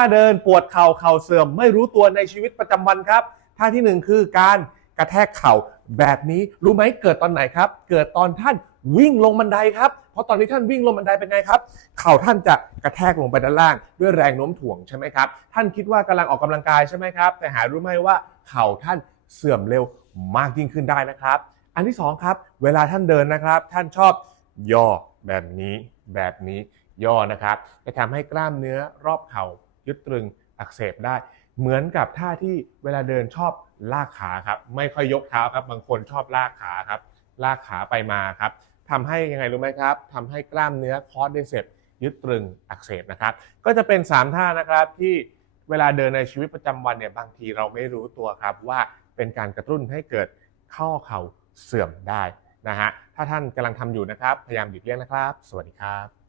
ถ้าเดินปวดเข่าเข่าเสื่อมไม่รู้ตัวในชีวิตประจำวันครับท่าที่หนึ่งคือการกระแทกเข่าแบบนี้รู้ไหมเกิดตอนไหนครับ เกิดตอนท่านวิ่งลงบันไดครับเพราะตอนที่ท่านวิ่งลงบันไดเป็นไงครับ เข่าท่านจะกระแทกลงไปด้านล่าง ด้วยแรงโน้มถ่วงใช่ไหมครับท่านคิดว่ากำลังออกกำลังกายใช่ไหมครับ แต่หารู้ไหมว่าเข่าท่านเสื่อมเร็วมากยิ่งขึ้นได้นะครับ อันที่สองครับเวลาท่านเดินนะครับ ท่านชอบย่อแบบนี้แบบนี้ย่อนะครับจะทำให้กล้ามเนื้อรอบเข่า ยึดตรึงอักเสบได้ เหมือนกับท่าที่เวลาเดินชอบลากขาครับไม่ค่อยยกเท้าครับบางคนชอบลากขาครับลากขาไปมาครับทำให้ยังไงรู้ไหมครับทำให้กล้ามเนื้อคอร์ดไดเซปยึดตรึงอักเสบนะครับ ก็จะเป็น 3 ท่านะครับที่เวลาเดินในชีวิตประจำวันเนี่ยบางทีเราไม่รู้ตัวครับว่าเป็นการกระตุ้นให้เกิดข้อเข่าเสื่อมได้นะฮะถ้าท่านกำลังทำอยู่นะครับ พยายามหลีกเลี่ยงนะครับ สวัสดีครับ